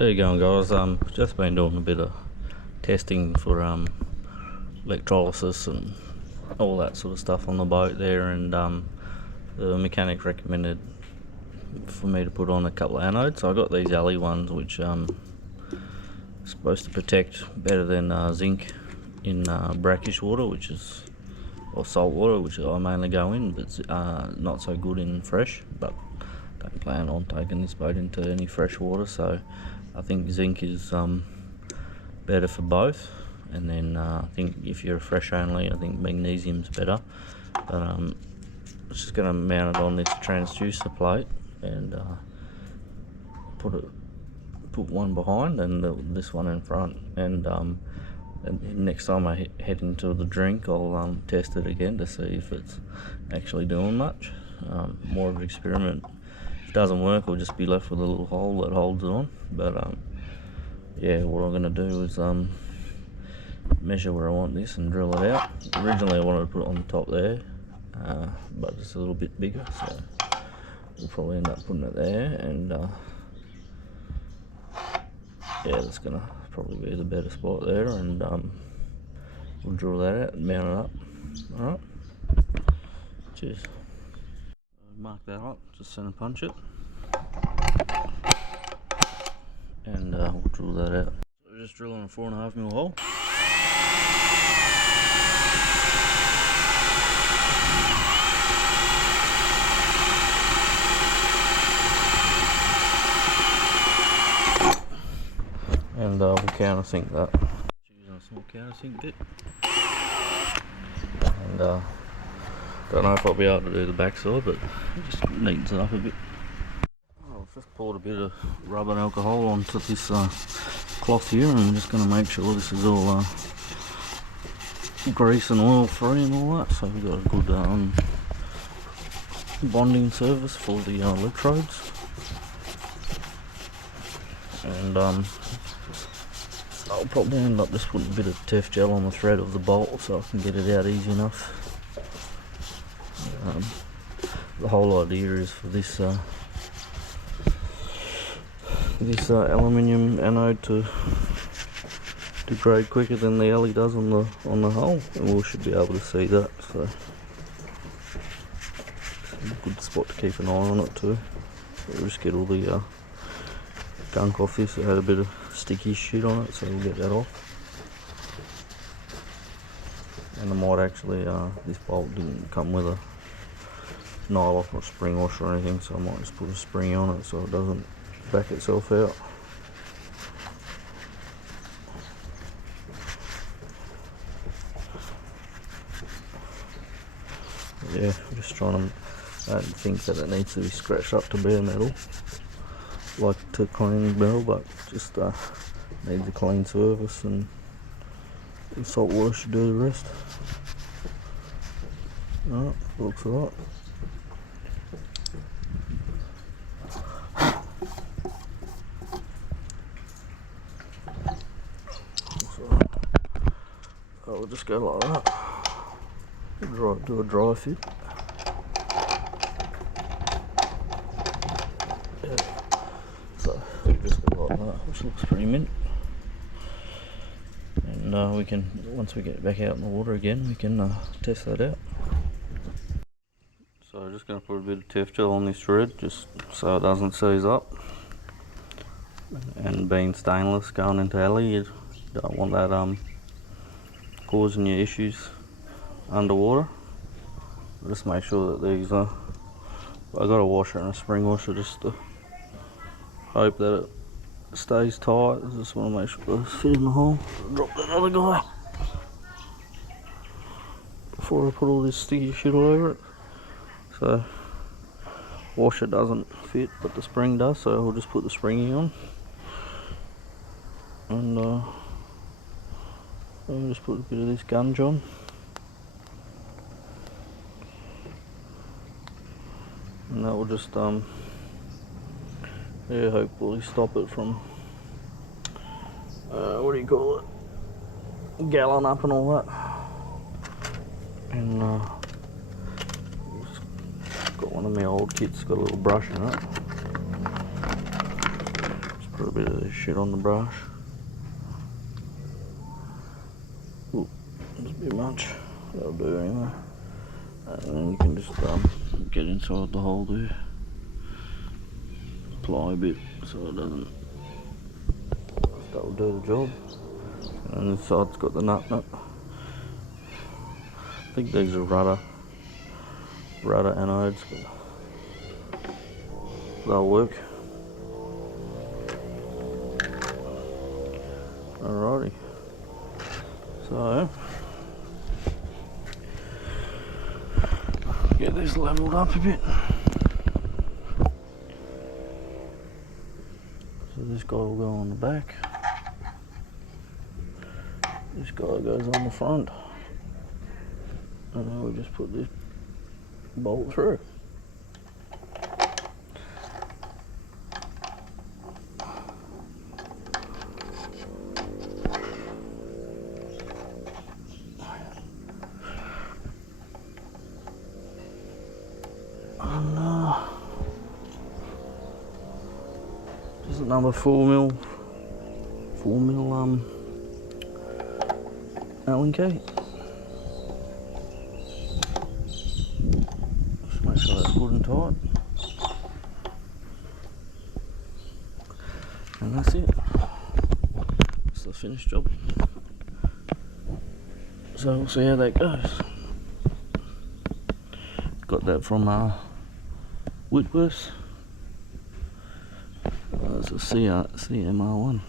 There you go, guys. Just been doing a bit of testing for electrolysis and all that sort of stuff on the boat there, and the mechanic recommended for me to put on a couple of anodes. So I got these alley ones, which are supposed to protect better than zinc in brackish water, or salt water, which I mainly go in, but not so good in fresh. But don't plan on taking this boat into any fresh water, so I think zinc is better for both. And then I think if you're fresh only, I think magnesium's better. But I'm just going to mount it on this transducer plate and put one behind and this one in front. And next time I head into the drink, I'll test it again to see if it's actually doing much. More of an experiment. If it doesn't work, I'll just be left with a little hole that holds it on. But yeah, what I'm going to do is measure where I want this and drill it out. Originally I wanted to put it on the top there, but it's a little bit bigger, so we'll probably end up putting it there. And yeah, that's going to probably be the better spot there, and we'll drill that out and mount it up. Alright, cheers. Mark that up, just center punch it, and we'll drill that out. So we're just drilling a 4.5mm hole. And we'll countersink that. Using a small countersink bit. And don't know if I'll be able to do the backside, but it just neatens it up a bit. I've just poured a bit of rub and alcohol onto this cloth here, and I'm just going to make sure this is all grease and oil free and all that, so we've got a good bonding surface for the electrodes. And I'll probably end up just putting a bit of Tef-Gel on the thread of the bolt so I can get it out easy enough. The whole idea is for this aluminium anode to degrade quicker than the alley does on the hull, and we should be able to see that. So it's a good spot to keep an eye on it too. So we'll just get all the gunk off this. It had a bit of sticky shit on it, so we'll get that off. And I might actually, this bolt didn't come with a nylon or spring washer or anything, so I might just put a spring on it so it doesn't back itself out. Yeah, I'm just trying to, I don't think that it needs to be scratched up to bare metal like to clean metal, but just needs a clean surface, and salt water should do the rest. Alright, looks alright. So we'll just go like that. Do a dry fit. Yeah. So we'll just go like that, which looks pretty mint. And we can, once we get back out in the water again, we can test that out. So I'm just going to put a bit of Tef-Gel on this thread just so it doesn't seize up. And being stainless going into alley, you don't want that causing you issues underwater. Just make sure that these I got a washer and a spring washer just to hope that it stays tight. I just want to make sure it's fit in the hole. Drop that other guy before I put all this sticky shit all over it. So washer doesn't fit, but the spring does, so I'll just put the springy on. And I'll just put a bit of this gunge on. And that will just yeah, hopefully stop it from what do you call it, gallon up and all that. And got one of my old kits, got a little brush in it. Just Put a bit of this shit on the brush. Ooh, that's a bit much. That'll do anyway. And then you can just get inside the hole there. Apply a bit so it doesn't. That'll do the job. And this side's got the nut. I think these are rudder anodes, but they'll work. Alrighty. So get this levelled up a bit. So this guy will go on the back. This guy goes on the front. And then we just put this bolt through. And just another 4 mil Allen key. Just make sure that's good and tight. And that's it. It's the finished job. So we'll see how that goes. Got that from Whitworth. That's a CMR1.